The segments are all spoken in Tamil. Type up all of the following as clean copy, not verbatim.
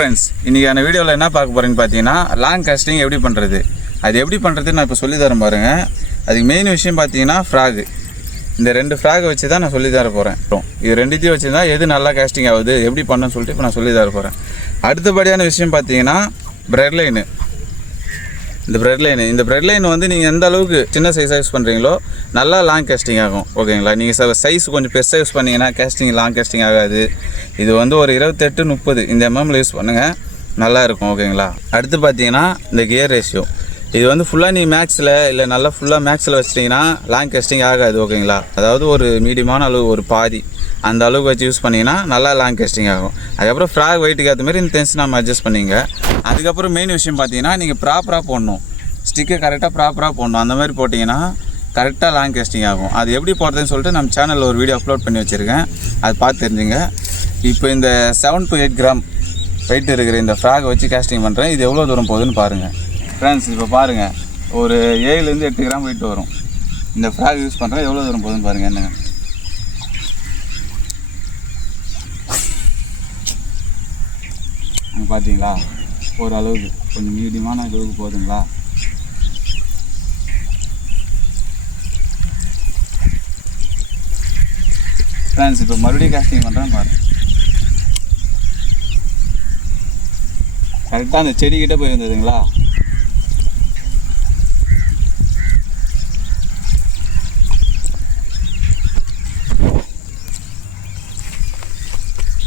ஃப்ரெண்ட்ஸ், இன்றைக்கான வீடியோவில் என்ன பார்க்க போகிறேன்னு பார்த்தீங்கன்னா லாங் காஸ்டிங் எப்படி பண்ணுறது, அது எப்படி பண்ணுறதுன்னு நான் இப்போ சொல்லி தரேன் பாருங்கள். அதுக்கு மெயின் விஷயம் பார்த்தீங்கன்னா ஃப்ராகு. இந்த 2 ஃப்ராகை வச்சு தான் நான் சொல்லி தர போகிறேன். இது 2த்தையும் வச்சு தான் எது நல்லா காஸ்டிங் ஆகுது எப்படி பண்ணணும்னு சொல்லிட்டு இப்போ நான் சொல்லி தர போகிறேன். அடுத்தபடியான விஷயம் பார்த்தீங்கன்னா ப்ரெட் லைனு. இந்த ப்ரெட் லைன் வந்து நீங்கள் எந்த அளவுக்கு சின்ன சைஸாக யூஸ் பண்ணுறீங்களோ நல்லா லாங் கேஸ்டிங் ஆகும். ஓகேங்களா? நீங்கள் சைஸ் கொஞ்சம் பெருசாக யூஸ் பண்ணிங்கன்னா கேஸ்டிங் லாங் கேஸ்டிங் ஆகாது. இது வந்து ஒரு 28-30 இந்த எம்எம்மில் யூஸ் பண்ணுங்கள், நல்லா இருக்கும். ஓகேங்களா? அடுத்து பார்த்தீங்கன்னா இந்த கியர் ரேஷியோ. இது வந்து ஃபுல்லாக நீ மேக்ஸில் இல்லை நல்லா ஃபுல்லாக மேக்ஸில் வச்சிட்டிங்கன்னா லாங் கேஸ்டிங் ஆகாது. ஓகேங்களா? அதாவது ஒரு மீடியமான அளவு, ஒரு பாதி அந்த அளவுக்கு வச்சு யூஸ் பண்ணிங்கன்னா நல்லா லாங் கேஸ்டிங் ஆகும். அதுக்கப்புறம் ஃப்ராக் வெயிட்டுக்கு ஏற்ற மாதிரி இந்த டென்ஷன் நம்ம அட்ஜஸ்ட் பண்ணிங்க. அதுக்கப்புறம் மெயின் விஷயம் பார்த்தீங்கன்னா நீங்கள் ப்ராப்பராக போடணும், ஸ்டிக்கை கரெக்டாக ப்ராப்பராக போடணும். அந்த மாதிரி போட்டிங்கன்னா கரெக்டாக லாங் கேஸ்டிங் ஆகும். அது எப்படி போடுறதுன்னு சொல்லிட்டு நம்ம சேனலில் ஒரு வீடியோ அப்லோட் பண்ணி வச்சுருக்கேன், அது பார்த்து தெரிஞ்சுங்க. இப்போ இந்த 7 to 8 கிராம் வெயிட் இருக்கிற இந்த ஃப்ராகை வச்சு கேஸ்டிங் பண்ணுறேன். இது எவ்வளோ தூரம் போகுதுன்னு பாருங்கள் ஃப்ரெண்ட்ஸ். இப்போ பாருங்கள், ஒரு 7-8 கிராம் வெயிட் வரும். இந்த ஃப்ராக் யூஸ் பண்ணுறேன், எவ்வளோ தூரம் போகுதுன்னு பாருங்கள். என்னங்க பார்த்தீங்களா? ஒரு அளவுக்கு கொஞ்சம் மீடியமான அளவுக்கு போகுதுங்களா? ஃப்ரெண்ட்ஸ், இப்போ மறுபடியும் கேஸ்டிங் பண்ணுறேன் பாருங்க. கரெக்டாக அந்த செடிக்கிட்ட போயிருந்ததுங்களா?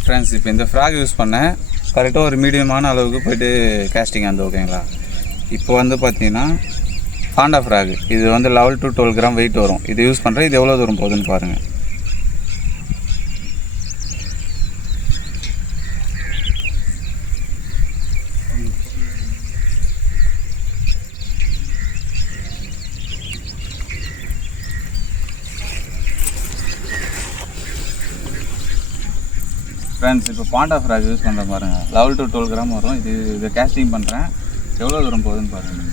ஃப்ரெண்ட்ஸ், இப்போ இந்த ஃப்ராக் யூஸ் பண்ணேன், கரெக்டாக ஒரு மீடியமான அளவுக்கு போய்ட்டு கேஸ்டிங் ஆகுது. ஓகேங்களா? இப்போ வந்து பார்த்தீங்கன்னா பாண்டா ஃப்ராக், இது வந்து 11 to 12 கிராம் வெயிட் வரும். இது யூஸ் பண்ணுறேன். இது எவ்வளோ தூரம் போகுதுன்னு பாருங்கள். ஃப்ரெண்ட்ஸ், இப்போ பாண்டா ஃப்ராக் யூஸ் பண்ணுற பாருங்கள், 11 to 12 கிராம் வரும். இதை கேஸ்டிங் பண்ணுறேன், எவ்வளோ தூரம் போகுதுன்னு பாருங்கள்.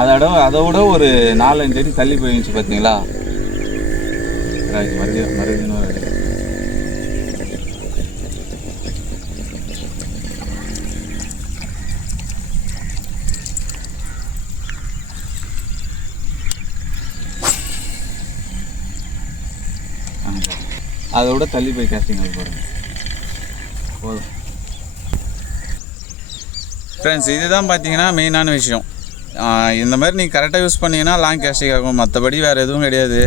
அதை விட ஒரு 4-5 அடி தள்ளி போயிருந்துச்சு பார்த்தீங்களா? மறுபடியும் அதை விட தள்ளி போய் கேஸ்டிங் ஆகி பாருங்கள், போதும். ஃப்ரெண்ட்ஸ், இதுதான் பார்த்தீங்கன்னா மெயினான விஷயம். இந்த மாதிரி நீங்கள் கரெக்டாக யூஸ் பண்ணிங்கன்னா லாங் கேஸ்டிங் ஆகும், மற்றபடி வேறு எதுவும் கிடையாது.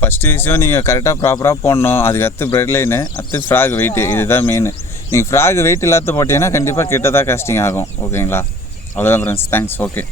ஃபஸ்ட்டு விஷயம் நீங்கள் கரெக்டாக ப்ராப்பராக போடணும். அதுக்கு அடுத்து ப்ரெட் லைனு, அடுத்து ஃப்ராக் வெயிட்டு, இதுதான் மெயின். நீங்கள் ஃப்ராக் வெயிட் இல்லாத போட்டிங்கன்னா கண்டிப்பாக கிட்ட தான் கேஸ்டிங் ஆகும். ஓகேங்களா? அவ்வளோதான் ஃப்ரெண்ட்ஸ், தேங்க்ஸ். ஓகே.